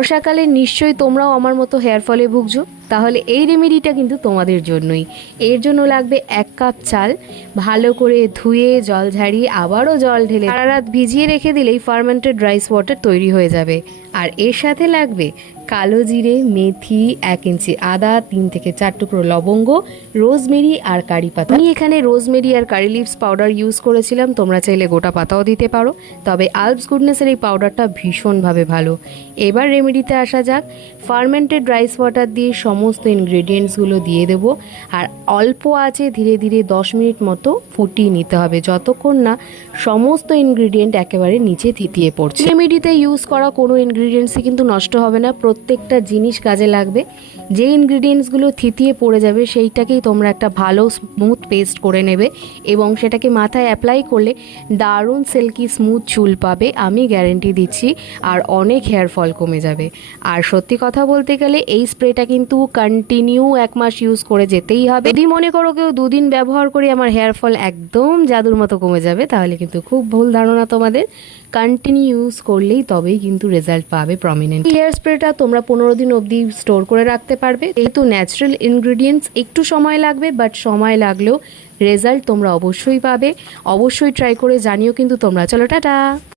বর্ষাকালে নিশ্চয়ই তোমরাও আমার মতো হেয়ার ফলে ভুগছো, তাহলে এই রেমেডিটা কিন্তু তোমাদের জন্যই। এর জন্য লাগবে 1 কাপ চাল, ভালো করে ধুয়ে জল ঝাড়িয়ে আবারও জল ঢেলে সারা রাত ভিজিয়ে রেখে দিলেই ফার্মেন্টেড রাইস ওয়াটার তৈরি হয়ে যাবে। আর এর সাথে লাগবে কালো জিরে, মেথি, 1 ইঞ্চি আদা, 3 থেকে 4 টুকরো লবঙ্গ, রোজমেরি আর কারি পাতা। আমি এখানে রোজমেরি আর কারি লিভস পাউডার ইউজ করেছিলাম, তোমরা চাইলে গোটা পাতাও দিতে পারো, তবে আলপস গুডনেসের এই পাউডারটা ভীষণভাবে ভালো। এবার রেমেডিতে আসা যাক। ফার্মেন্টেড রাইস ওয়াটার দিয়ে সমস্ত ইনগ্রেডিয়েন্টসগুলো দিয়ে দেবো আর অল্প আঁচে ধীরে ধীরে 10 মিনিট মতো ফুটিয়ে নিতে হবে, যতক্ষণ না সমস্ত ইনগ্রেডিয়েন্ট একেবারে নিচে থিতিয়ে পড়ছে। রেমেডিতে ইউজ করা কোনো ইনগ্রেডিয়েন্টসই কিন্তু নষ্ট হবে না, প্রত্যেকটা জিনিস কাজে লাগবে। যে ইনগ্রেডিয়েন্টসগুলো থিতিয়ে পড়ে যাবে সেইটাকেই তোমরা একটা ভালো স্মুথ পেস্ট করে নেবে এবং সেটাকে মাথায় অ্যাপ্লাই করলে দারুণ সিল্কি স্মুথ চুল পাবে, আমি গ্যারেন্টি দিচ্ছি। আর অনেক হেয়ার ফল কমে যাবে। আর সত্যি কথা বলতে গেলে এই স্প্রেটা কিন্তু কন্টিনিউ 1 মাস ইউজ করে যেতেই হবে। যদি মনে করো কেউ 2 দিন ব্যবহার করে আমার হেয়ার ফল একদম জাদুর মতো কমে যাবে, তাহলে কিন্তু খুব ভুল ধারণা তোমাদের। কন্টিনিউ ইউজ করলেই তবেই কিন্তু রেজাল্ট পাবে প্রমিনেন্ট। হেয়ার স্প্রেটা তোমরা 15 দিন অবধি স্টোর করে রাখতে পারবে, যেহেতু ন্যাচারাল ইনগ্রেডিয়েন্টস একটু সময় লাগবে, বাট সময় লাগলেও রেজাল্ট তোমরা অবশ্যই পাবে। অবশ্যই ট্রাই করে জানিও কিন্তু তোমরা। চলো টাটা।